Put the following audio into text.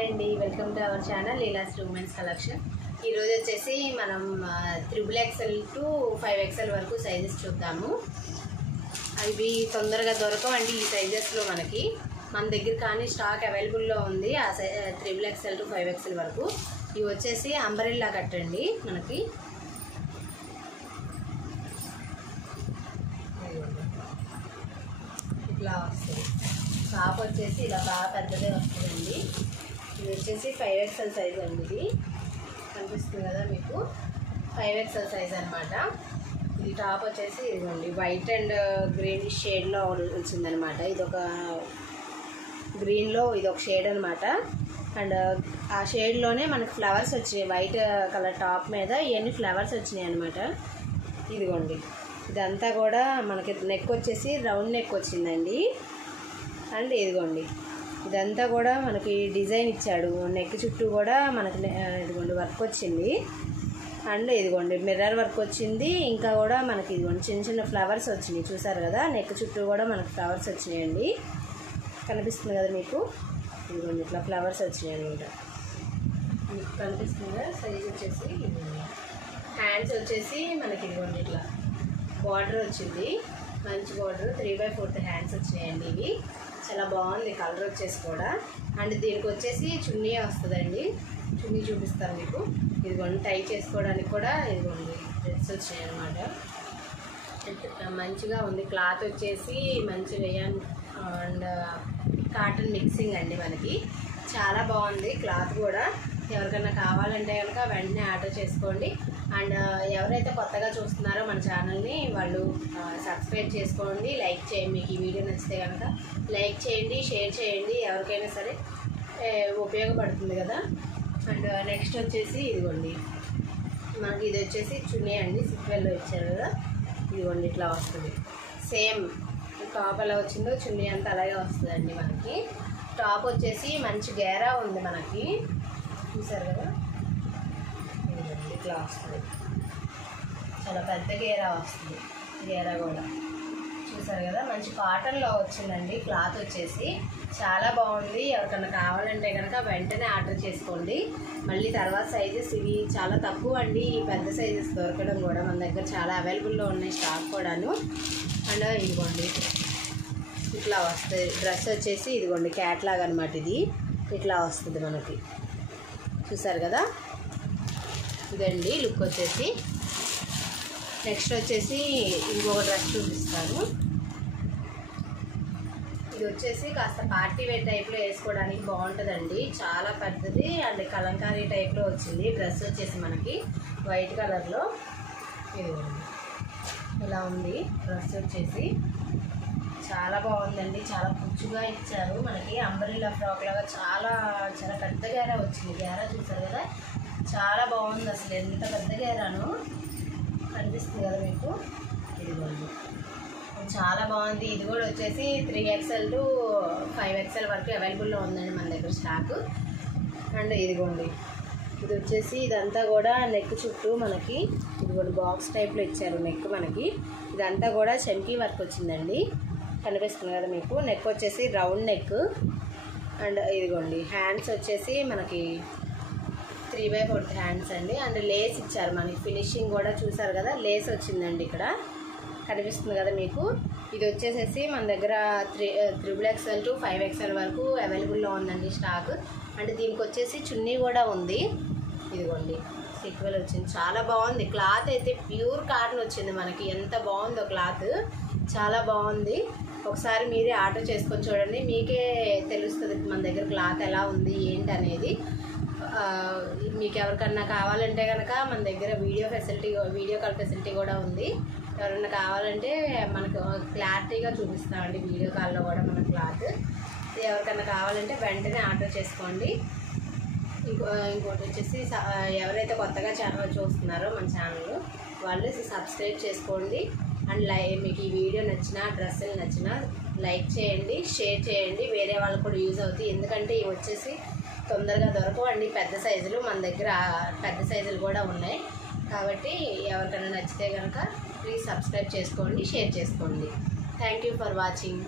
Hi అండి, welcome to our channel Leela's women's collection. ఈరోజు వచ్చేసి మనం 3XL టు 5XL వరకు సైజెస్ చూద్దాము. అవి తొందరగా దొరకవండి ఈ సైజెస్లో మనకి. మన దగ్గర కానీ స్టాక్ అవైలబుల్లో ఉంది ఆ 3XL టు 5XL వరకు. ఇవి వచ్చేసి అంబ్రెల్లా కట్ అండి మనకి. ఇట్లా వస్తుంది. టాప్ వచ్చేసి ఇలా బాగా పెద్దదే వస్తుందండి. ఇది వచ్చేసి 5XL సైజ్ అండి. ఇది కనిపిస్తుంది కదా మీకు, 5XL సైజ్ అనమాట. ఇది టాప్ వచ్చేసి ఇదిగోండి వైట్ అండ్ గ్రీన్ షేడ్లో వచ్చిందనమాట. ఇది ఒక గ్రీన్లో ఇది ఒక షేడ్ అనమాట. అండ్ ఆ షేడ్లోనే మనకి ఫ్లవర్స్ వచ్చినాయి. వైట్ కలర్ టాప్ మీద ఇవన్నీ ఫ్లవర్స్ వచ్చినాయి అనమాట. ఇదిగోండి ఇదంతా కూడా మనకి నెక్ వచ్చేసి రౌండ్ నెక్ వచ్చిందండి. అండ్ ఇదిగోండి ఇదంతా కూడా మనకి డిజైన్ ఇచ్చాడు. నెక్ చుట్టూ కూడా మనకి ఇదిగోండి వర్క్ వచ్చింది. అండ్ ఇదిగోండి మిర్రర్ వర్క్ వచ్చింది. ఇంకా కూడా మనకి ఇదిగోండి చిన్న చిన్న ఫ్లవర్స్ వచ్చినాయి, చూసారు కదా. నెక్ చుట్టూ కూడా మనకి ఫ్లవర్స్ వచ్చినాయండి. కనిపిస్తుంది కదా మీకు, ఇదిగోండి ఇట్లా ఫ్లవర్స్ వచ్చినాయి అనమాట. మీకు కనిపిస్తుంది కదా. సైజ్ వచ్చేసి హ్యాండ్స్ వచ్చేసి మనకి ఇదిగోండి ఇట్లా బార్డర్ వచ్చింది, మంచి బార్డర్. 3/4 హ్యాండ్స్ వచ్చినాయండి. ఇవి చాలా బాగుంది కలర్ వచ్చేసి కూడా. అండ్ దీనికి వచ్చేసి చున్నీ వస్తుందండి. చున్నీ చూపిస్తాను మీకు. ఇదిగోండి టై చేసుకోవడానికి కూడా ఇదిగోండి థ్రెడ్స్ వచ్చినాయి అనమాట. మంచిగా ఉంది. క్లాత్ వచ్చేసి మంచి రేయాన్ అండ్ కాటన్ మిక్సింగ్ అండి మనకి. చాలా బాగుంది క్లాత్ కూడా. ఎవరికైనా కావాలంటే కనుక వెంటనే ఆర్డర్ చేసుకోండి. అండ్ ఎవరైతే కొత్తగా చూస్తున్నారో మన ఛానల్ని వాళ్ళు సబ్స్క్రైబ్ చేసుకోండి, లైక్ చేయండి. మీకు ఈ వీడియో నచ్చితే కనుక లైక్ చేయండి, షేర్ చేయండి. ఎవరికైనా సరే ఉపయోగపడుతుంది కదా. అండ్ నెక్స్ట్ వచ్చేసి ఇదిగోండి మనకి ఇది వచ్చేసి చున్నీ అండి. సిక్వెల్లో ఇచ్చారు కదా. ఇదిగోండి ఇట్లా వస్తుంది. సేమ్ టాప్ ఎలా వచ్చిందో చున్నీ అంతా అలాగే వస్తుందండి మనకి. టాప్ వచ్చేసి మంచి గేరా ఉంది మనకి, చూసారు కదా. ఇట్లా వస్తుంది, చాలా పెద్ద గేరా వస్తుంది. గేరా కూడా చూసారు కదా. మంచి కాటన్లో వచ్చిందండి క్లాత్ వచ్చేసి. చాలా బాగుంది. ఎవరికన్నా కావాలంటే కనుక వెంటనే ఆర్డర్ చేసుకోండి. మళ్ళీ తర్వాత సైజెస్ ఇవి చాలా తక్కువ అండి. ఈ పెద్ద సైజెస్ దొరకడం కూడా మన దగ్గర చాలా అవైలబుల్లో ఉన్నాయి స్టాక్ కూడాను. అండ్ ఇదిగోండి ఇట్లా వస్తుంది. డ్రెస్ వచ్చేసి ఇదిగోండి క్యాట్లాగ్ అనమాట. ఇది ఇట్లా వస్తుంది మనకి, చూసారు కదా. ఇదండి లుక్ వచ్చేసి. నెక్స్ట్ వచ్చేసి ఇంకొక డ్రెస్ చూపిస్తాను. ఇది వచ్చేసి కాస్త పార్టీ వేర్ టైప్లో వేసుకోవడానికి బాగుంటుందండి. చాలా పెద్దది అండ్ కలంకారీ టైప్లో వచ్చింది. డ్రెస్ వచ్చేసి మనకి వైట్ కలర్లో ఇదిగోండి ఇలా ఉంది. డ్రెస్ వచ్చేసి చాలా బాగుందండి. చాలా పుచ్చుగా ఇచ్చారు మనకి. అంబ్రెల్లా ఫ్రాక్ లాగా చాలా చాలా పెద్ద గేరా వచ్చింది. గేరా చూసారు కదా, చాలా బాగుంది అసలు. ఎంత పెద్ద గేరాను కనిపిస్తుంది కదా మీకు. ఇదిగోండి చాలా బాగుంది. ఇది కూడా వచ్చేసి 3XL టు 5XL వరకు అవైలబుల్లో ఉందండి మన దగ్గర స్టాక్. అండ్ ఇదిగోండి ఇది వచ్చేసి ఇదంతా కూడా నెక్ చుట్టూ మనకి ఇదిగోండి బాక్స్ టైప్లో ఇచ్చారు నెక్ మనకి. ఇదంతా కూడా చమ్కీ వర్క్ వచ్చిందండి, కనిపిస్తుంది కదా మీకు. నెక్ వచ్చేసి రౌండ్ నెక్. అండ్ ఇదిగోండి హ్యాండ్స్ వచ్చేసి మనకి 3/4 హ్యాండ్స్ అండి. అండ్ లేస్ ఇచ్చారు మనకి. ఫినిషింగ్ కూడా చూసారు కదా, లేస్ వచ్చిందండి ఇక్కడ, కనిపిస్తుంది కదా మీకు. ఇది వచ్చేసేసి మన దగ్గర 3XL టు 5XL వరకు అవైలబుల్లో ఉందండి స్టాక్. అండ్ దీనికి వచ్చేసి చున్నీ కూడా ఉంది. ఇదిగోండి సీక్వెల్ వచ్చింది. చాలా బాగుంది. క్లాత్ అయితే ప్యూర్ కాటన్ వచ్చింది మనకి. ఎంత బాగుందో క్లాత్, చాలా బాగుంది. ఒకసారి మీరే ఆర్డర్ చేసుకొని చూడండి, మీకే తెలుస్తుంది మన దగ్గర క్లాత్ ఎలా ఉంది ఏంటి అనేది. మీకు ఎవరికన్నా కావాలంటే కనుక మన దగ్గర వీడియో కాల్ ఫెసిలిటీ కూడా ఉంది. ఎవరైనా కావాలంటే మనకు క్లారిటీగా చూపిస్తామండి వీడియో కాల్లో కూడా మన క్లాత్. ఎవరికన్నా కావాలంటే వెంటనే ఆర్డర్ చేసుకోండి. ఇంకోటి వచ్చేసి ఎవరైతే కొత్తగా ఛానల్ చూస్తున్నారో మన ఛానల్ వాళ్ళు సబ్స్క్రైబ్ చేసుకోండి. అండ్ మీకు ఈ వీడియో నచ్చినా డ్రెస్సులు నచ్చినా లైక్ చేయండి, షేర్ చేయండి. వేరే వాళ్ళకు కూడా యూజ్ అవుతాయి. ఎందుకంటే ఇవి వచ్చేసి తొందరగా దొరకవండి పెద్ద సైజులు. మన దగ్గర పెద్ద సైజులు కూడా ఉన్నాయి కాబట్టి ఎవరికైనా నచ్చితే కనుక ప్లీజ్ సబ్స్క్రైబ్ చేసుకోండి, షేర్ చేసుకోండి. Thank you for watching.